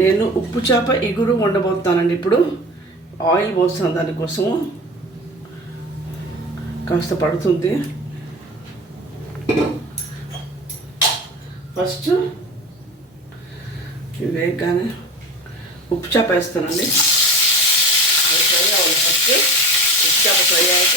నేను ఉప్పు చేప ఎగురు వండబోతానండి. ఇప్పుడు ఆయిల్ పోస్తాను, దానికోసము కాస్త పడుతుంది. ఫస్ట్ ఇది వేయగానే ఉప్పు చేప వేస్తానండి. అది ఫ్రై అవ్వాలి. ఫస్ట్ ఉప్పు చేప ఫ్రై అయ్యాక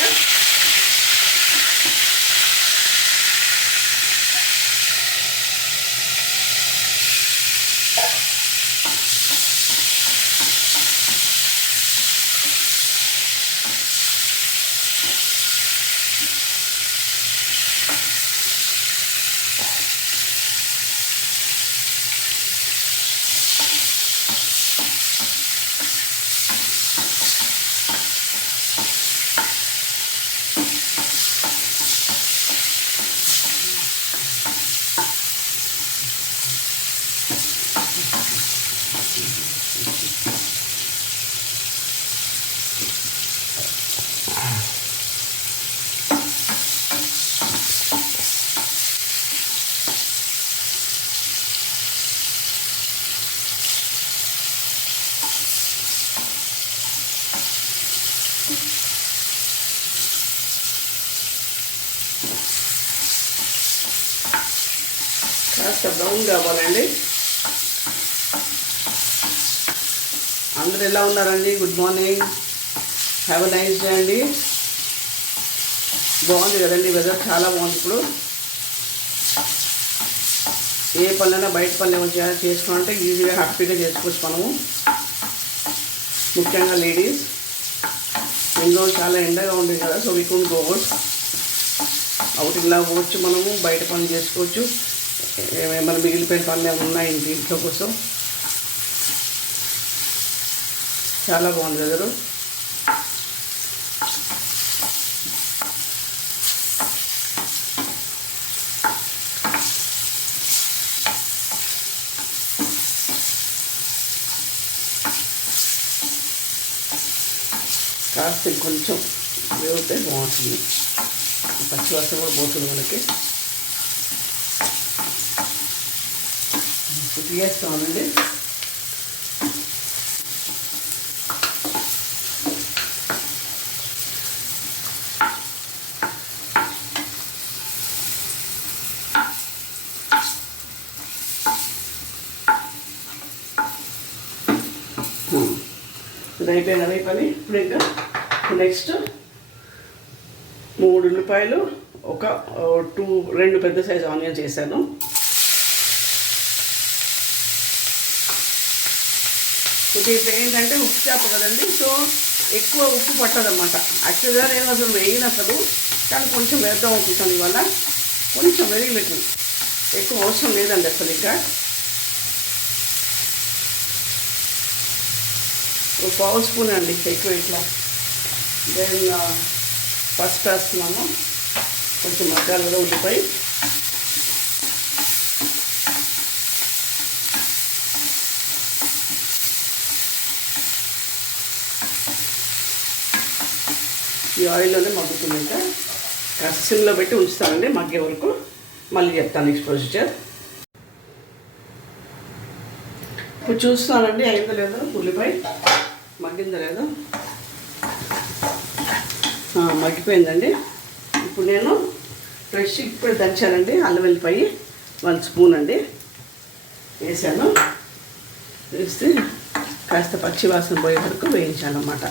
కాస్త బ్రౌన్ కావాలండి. అందరు ఎలా ఉన్నారండి? Good morning, have a nice day అండి. బాగుంది కదండి, వెదర్ చాలా బాగుంది. ఇప్పుడు ఏ పనులైనా బయట పనులు ఏమైనా చేసుకోవాలంటే ఈజీగా హ్యాపీగా చేసుకోవచ్చు మనము. ముఖ్యంగా లేడీస్. ఇంట్లో చాలా ఎండగా ఉంది కదా, so we could go out. ఇలా పోవచ్చు, మనము బయట పనులు చేసుకోవచ్చు. ఏమైనా మిగిలిపోయిన పనులు ఏమైనా ఉన్నాయి ఇంట్లో కోసం. చాలా బాగుంది వెదరు. కాస్త కొంచెం వేగితే బాగుంటుంది. పచ్చివాసన కూడా పోతుంది మనకి. తీయేస్తామండి. ఇది అయిపోయింది అదే పని. ఇప్పుడు ఇంకా నెక్స్ట్ 3 ఉల్లిపాయలు, ఒక 2 పెద్ద సైజు ఆనియన్స్ వేసాను. దీంట్లో ఏంటంటే ఉప్పు చేప కదండి, సో ఎక్కువ ఉప్పు పట్టదన్నమాట. యాక్చువల్గా నేను అసలు వేయను అసలు, కానీ కొంచెం వేద్దాం అనుకుంటాను ఇవాళ. కొంచెం వెరీ లిటిల్, ఎక్కువ అవసరం లేదండి అసలు. ఇంకా ఒక 1/2 స్పూన్ అండి, ఎక్కువ ఇట్లా. దెన్ ఫస్ట్ వేస్తున్నాము కొంచెం మగ్గాలు కూడా ఉల్లిపాయ. ఈ ఆయిల్లోనే మగ్గుతుంది. ఇంకా కాస్త సిమ్లో పెట్టి ఉంచుతానండి మగ్గే వరకు. మళ్ళీ చెప్తాను నెక్స్ట్ ప్రొసీజర్. ఇప్పుడు చూస్తానండి అయిందో లేదో, ఉల్లిపాయ మగ్గిందో లేదో. మగ్గిపోయిందండి. ఇప్పుడు నేను ఫ్రెష్ ఇప్పుడు దంచానండి అల్లం వెల్లిపాయ 1 స్పూన్ అండి వేసాను. వేస్తే కాస్త పచ్చి వాసన పోయే వరకు వేయించాలన్నమాట.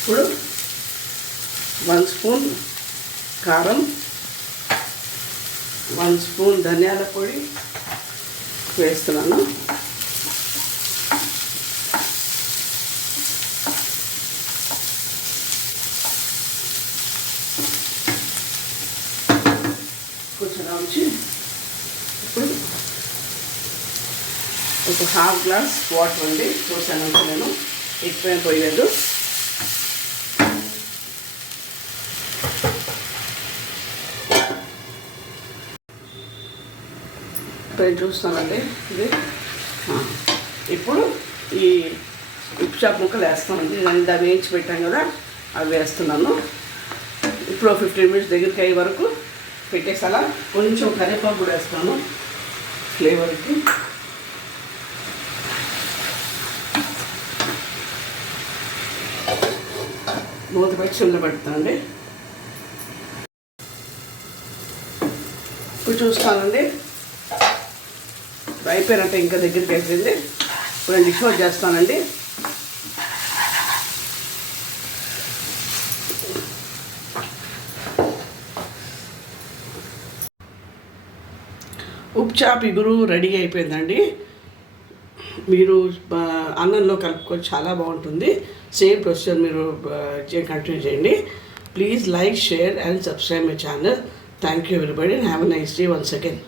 ఇప్పుడు 1 స్పూన్ కారం, 1 స్పూన్ ధనియాల పొడి వేస్తున్నాను. కొంచెం ఉంచి ఇప్పుడు ఒక 1/2 గ్లాస్ వాటర్ అండి పోసాను. నేను ఎక్కువ పోయలేదు. చూస్తానండి ఇది. ఇప్పుడు ఈ ఉప్పు చేప ముక్కలు వేస్తామండి. నేను దాన్ని వేయించి పెట్టాను కదా, అవి వేస్తున్నాను. ఇప్పుడు 15 మినిట్స్ దగ్గరికి అయ్యే వరకు పెట్టేసి అలా కొంచెం కరివేపాకు కూడా వేస్తాను ఫ్లేవర్కి. మూత పెట్టి చిన్న పెడతానండి. ఇప్పుడు చూస్తానండి, అయిపోయినట్టు ఇంకా దగ్గరికి వేసింది. ఇప్పుడు నేను డిష్ వాష్ చేస్తానండి. ఉప్పు చేప ఇగురు రెడీ అయిపోయిందండి. మీరు అన్నంలో కలుపుకొని చాలా బాగుంటుంది. సేమ్ ప్రొసీజర్ మీరు కంటిన్యూ చేయండి. Please like, share and subscribe my channel. Thank you everybody and have a nice day once again.